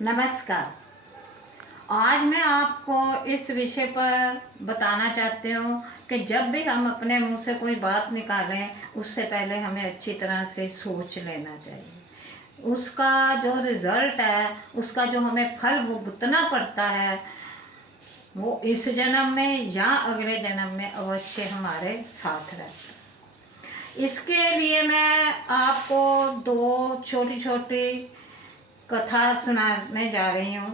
नमस्कार। आज मैं आपको इस विषय पर बताना चाहती हूँ कि जब भी हम अपने मुंह से कोई बात निकालें उससे पहले हमें अच्छी तरह से सोच लेना चाहिए। उसका जो रिज़ल्ट है, उसका जो हमें फल भुगतना पड़ता है, वो इस जन्म में या अगले जन्म में अवश्य हमारे साथ रहता है। इसके लिए मैं आपको दो छोटी छोटी कथा सुनाने जा रही हूँ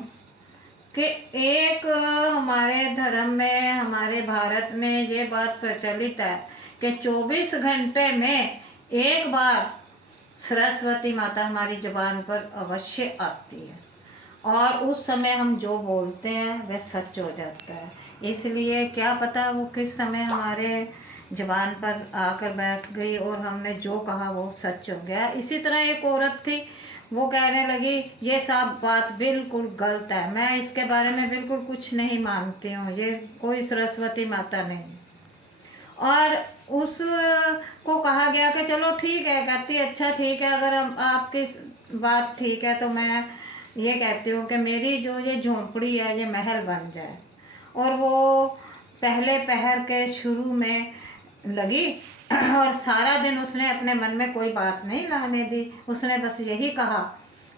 कि एक हमारे धर्म में, हमारे भारत में ये बात प्रचलित है कि 24 घंटे में एक बार सरस्वती माता हमारी ज़बान पर अवश्य आती है और उस समय हम जो बोलते हैं वह सच हो जाता है। इसलिए क्या पता वो किस समय हमारे ज़बान पर आकर बैठ गई और हमने जो कहा वो सच हो गया। इसी तरह एक औरत थी, वो कहने लगी ये सब बात बिल्कुल गलत है, मैं इसके बारे में बिल्कुल कुछ नहीं मानती हूँ, ये कोई सरस्वती माता नहीं। और उसको कहा गया कि चलो ठीक है। कहती अच्छा ठीक है, अगर आपकी बात ठीक है तो मैं ये कहती हूँ कि मेरी जो ये झोंपड़ी है ये महल बन जाए। और वो पहले पहर के शुरू में लगी और सारा दिन उसने अपने मन में कोई बात नहीं लाने दी। उसने बस यही कहा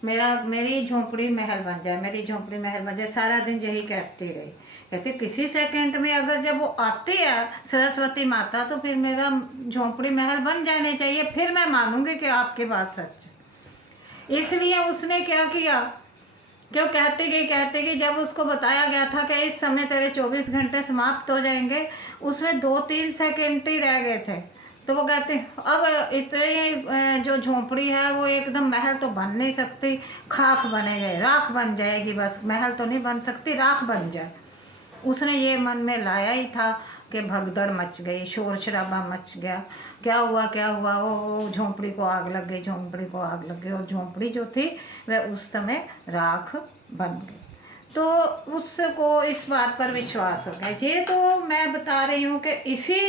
मेरी झोंपड़ी महल बन जाए, मेरी झोंपड़ी महल बन जाए। सारा दिन यही कहती रही। कहती किसी सेकंड में अगर जब वो आती है सरस्वती माता तो फिर मेरा झोंपड़ी महल बन जाने चाहिए, फिर मैं मानूंगी कि आपकी बात सच है। इसलिए उसने क्या किया, क्यों कहते गई जब उसको बताया गया था कि इस समय तेरे 24 घंटे समाप्त हो जाएंगे, उसमें 2-3 सेकंड ही रह गए थे। तो वो कहते अब इतनी जो झोंपड़ी है वो एकदम महल तो बन नहीं सकती, खाक बनेगा, राख बन जाएगी, बस महल तो नहीं बन सकती, राख बन जाए। उसने ये मन में लाया ही था कि भगदड़ मच गई, शोर शराबा मच गया। क्या हुआ, वो झोंपड़ी को आग लग गई, झोंपड़ी को आग लग गई और झोंपड़ी जो थी वह उस समय राख बन गई। तो उसको इस बात पर विश्वास हो गया। ये तो मैं बता रही हूँ कि इसी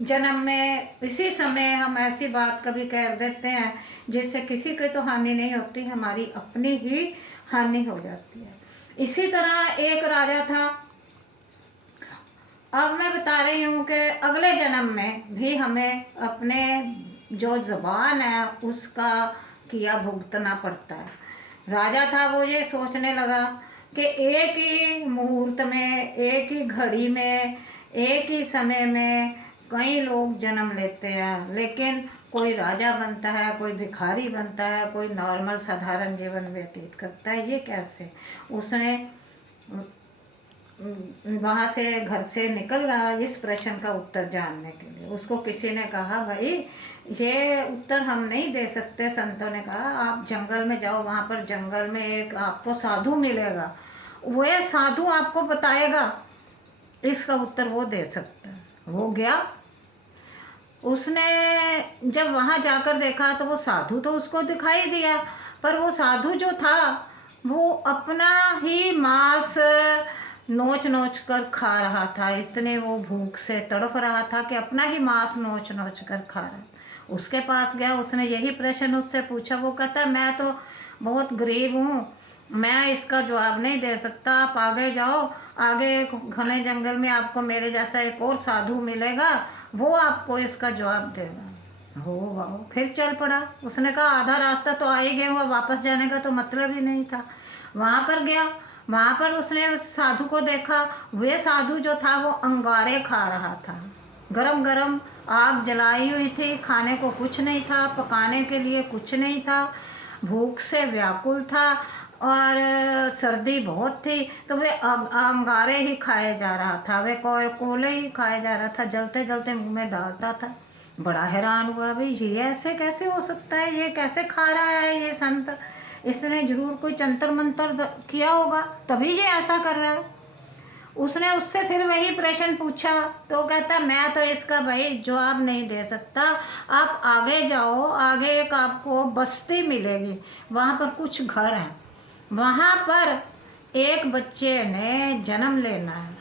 जन्म में, इसी समय हम ऐसी बात कभी कह देते हैं जिससे किसी की तो हानि नहीं होती, हमारी अपनी ही हानि हो जाती है। इसी तरह एक राजा था। अब मैं बता रही हूँ कि अगले जन्म में भी हमें अपने जो ज़बान है उसका किया भुगतना पड़ता है। राजा था, वो ये सोचने लगा कि एक ही मुहूर्त में, एक ही घड़ी में, एक ही समय में कई लोग जन्म लेते हैं, लेकिन कोई राजा बनता है, कोई भिखारी बनता है, कोई नॉर्मल साधारण जीवन व्यतीत करता है। ये कैसे? उसने वहाँ से, घर से निकल गया इस प्रश्न का उत्तर जानने के लिए। उसको किसी ने कहा भाई ये उत्तर हम नहीं दे सकते। संतों ने कहा आप जंगल में जाओ, वहाँ पर जंगल में एक आपको साधु मिलेगा, वह साधु आपको बताएगा, इसका उत्तर वो दे सकता है। वो गया, उसने जब वहाँ जाकर देखा तो वो साधु तो उसको दिखाई दिया, पर वो साधु जो था वो अपना ही मांस नोच नोच कर खा रहा था। इतने वो भूख से तड़प रहा था कि अपना ही मांस नोच नोच कर खा रहा। उसके पास गया, उसने यही प्रश्न उससे पूछा। वो कहता है मैं तो बहुत गरीब हूँ, मैं इसका जवाब नहीं दे सकता, आप आगे जाओ, आगे घने जंगल में आपको मेरे जैसा एक और साधु मिलेगा, वो आपको इसका जवाब देगा। हो वाह, फिर चल पड़ा। उसने कहा आधा रास्ता तो आ ही गए हुआ, वापस जाने का तो मतलब ही नहीं था। वहाँ पर गया, वहाँ पर उसने उस साधु को देखा। वह साधु जो था वो अंगारे खा रहा था, गरम गरम आग जलाई हुई थी, खाने को कुछ नहीं था, पकाने के लिए कुछ नहीं था, भूख से व्याकुल था और सर्दी बहुत थी, तो वे अंगारे ही खाए जा रहा था, वे कोले ही खाए जा रहा था, जलते जलते मुंह में डालता था। बड़ा हैरान हुआ, भाई ये ऐसे कैसे हो सकता है, ये कैसे खा रहा है ये संत, इसने जरूर कोई जंतर मंतर किया होगा तभी ये ऐसा कर रहा है। उसने उससे फिर वही प्रश्न पूछा तो कहता मैं तो इसका भाई जवाब नहीं दे सकता, आप आगे जाओ, आगे एक आपको बस्ती मिलेगी, वहाँ पर कुछ घर हैं, वहाँ पर एक बच्चे ने जन्म लेना है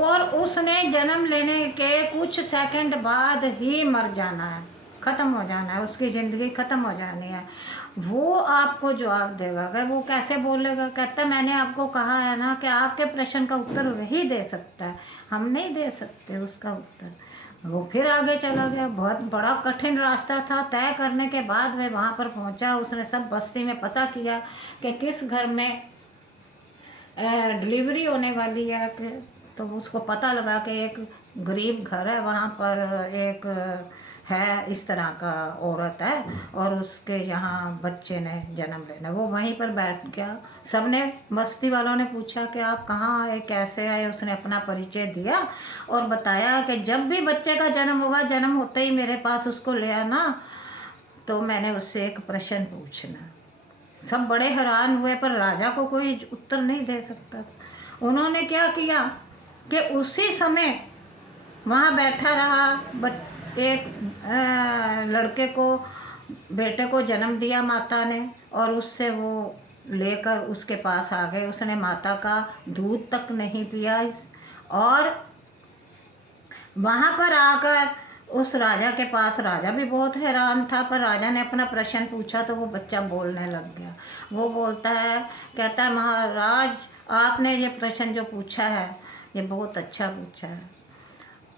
और उसने जन्म लेने के कुछ सेकंड बाद ही मर जाना है। ख़त्म हो जाना है, उसकी ज़िंदगी ख़त्म हो जानी है, वो आपको जवाब देगा। अगर वो कैसे बोलेगा, कहता है मैंने आपको कहा है ना कि आपके प्रश्न का उत्तर वही दे सकता है, हम नहीं दे सकते उसका उत्तर। वो फिर आगे चला गया। बहुत बड़ा कठिन रास्ता था, तय करने के बाद वह वहाँ पर पहुँचा। उसने सब बस्ती में पता किया कि किस घर में डिलीवरी होने वाली है तो उसको पता लगा कि एक गरीब घर है, वहाँ पर एक है इस तरह का औरत है और उसके यहाँ बच्चे ने जन्म लेना। वो वहीं पर बैठ गया। सबने बस्ती वालों ने पूछा कि आप कहाँ आए, कैसे आए। उसने अपना परिचय दिया और बताया कि जब भी बच्चे का जन्म होगा, जन्म होते ही मेरे पास उसको ले आना, तो मैंने उससे एक प्रश्न पूछना। सब बड़े हैरान हुए, पर राजा को कोई उत्तर नहीं दे सकता। उन्होंने क्या किया कि उसी समय वहाँ बैठा रहा। एक लड़के को, बेटे को जन्म दिया माता ने, और उससे वो लेकर उसके पास आ गए। उसने माता का दूध तक नहीं पिया। और वहाँ पर आकर उस राजा के पास, राजा भी बहुत हैरान था, पर राजा ने अपना प्रश्न पूछा तो वो बच्चा बोलने लग गया। वो बोलता है, कहता है महाराज आपने ये प्रश्न जो पूछा है ये बहुत अच्छा पूछा है।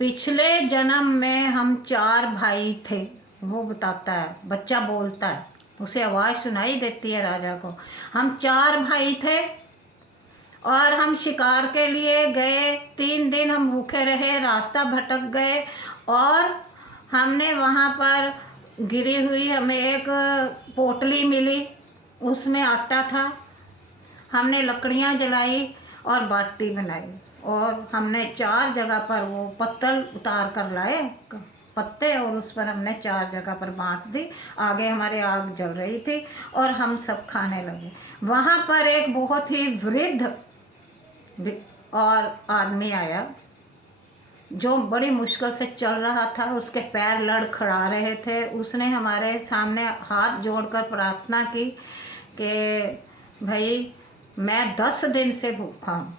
पिछले जन्म में हम 4 भाई थे। वो बताता है, बच्चा बोलता है, उसे आवाज़ सुनाई देती है राजा को। हम 4 भाई थे और हम शिकार के लिए गए। 3 दिन हम भूखे रहे, रास्ता भटक गए और हमने वहाँ पर गिरी हुई हमें एक पोटली मिली, उसमें आटा था। हमने लकड़ियाँ जलाई और बाटी बनाई और हमने 4 जगह पर वो पत्तल उतार कर लाए पत्ते, और उस पर हमने 4 जगह पर बांट दी। आगे हमारे आग जल रही थी और हम सब खाने लगे। वहाँ पर एक बहुत ही वृद्ध और आदमी आया जो बड़ी मुश्किल से चल रहा था। उसके पैर लड़खड़ा रहे थे। उसने हमारे सामने हाथ जोड़कर प्रार्थना की कि भाई मैं 10 दिन से भूखा हूँ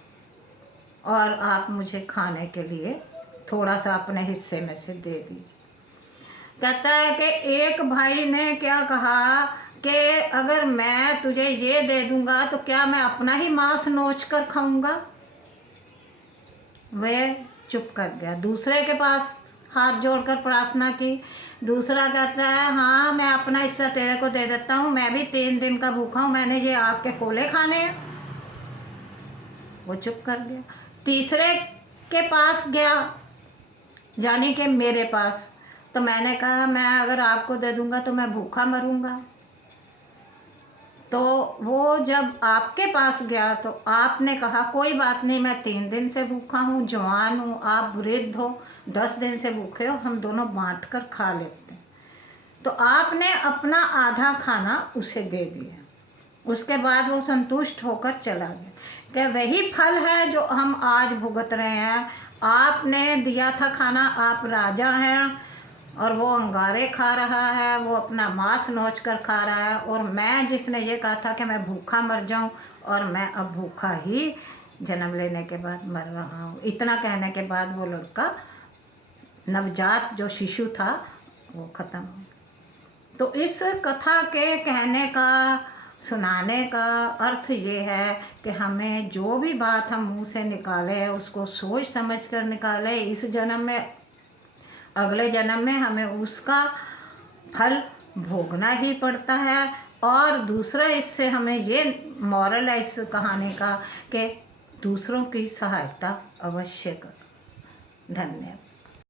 और आप मुझे खाने के लिए थोड़ा सा अपने हिस्से में से दे दीजिए। कहता है कि एक भाई ने क्या कहा कि अगर मैं तुझे ये दे दूंगा तो क्या मैं अपना ही मांस नोच कर खाऊंगा। वह चुप कर गया। दूसरे के पास हाथ जोड़कर प्रार्थना की। दूसरा कहता है हाँ मैं अपना हिस्सा तेरे को दे देता हूँ, मैं भी 3 दिन का भूखा हूँ, मैंने ये आग के कोले खाने हैं। वो चुप कर गया। तीसरे के पास गया, यानी कि मेरे पास, तो मैंने कहा मैं अगर आपको दे दूंगा तो मैं भूखा मरूंगा। तो वो जब आपके पास गया तो आपने कहा कोई बात नहीं, मैं 3 दिन से भूखा हूँ, जवान हूँ, आप वृद्ध हो, 10 दिन से भूखे हो, हम दोनों बांट कर खा लेते हैं। तो आपने अपना आधा खाना उसे दे दिया। उसके बाद वो संतुष्ट होकर चला गया। क्या वही फल है जो हम आज भुगत रहे हैं। आपने दिया था खाना, आप राजा हैं और वो अंगारे खा रहा है, वो अपना मांस नोच कर खा रहा है, और मैं जिसने ये कहा था कि मैं भूखा मर जाऊं, और मैं अब भूखा ही जन्म लेने के बाद मर रहा हूँ। इतना कहने के बाद वो लड़का, नवजात जो शिशु था, वो ख़त्म हो। तो इस कथा के कहने का, सुनाने का अर्थ ये है कि हमें जो भी बात हम मुंह से निकालें उसको सोच समझ कर निकालें। इस जन्म में, अगले जन्म में हमें उसका फल भोगना ही पड़ता है। और दूसरा इससे हमें ये मॉरल है इस कहानी का कि दूसरों की सहायता अवश्य करो। धन्यवाद।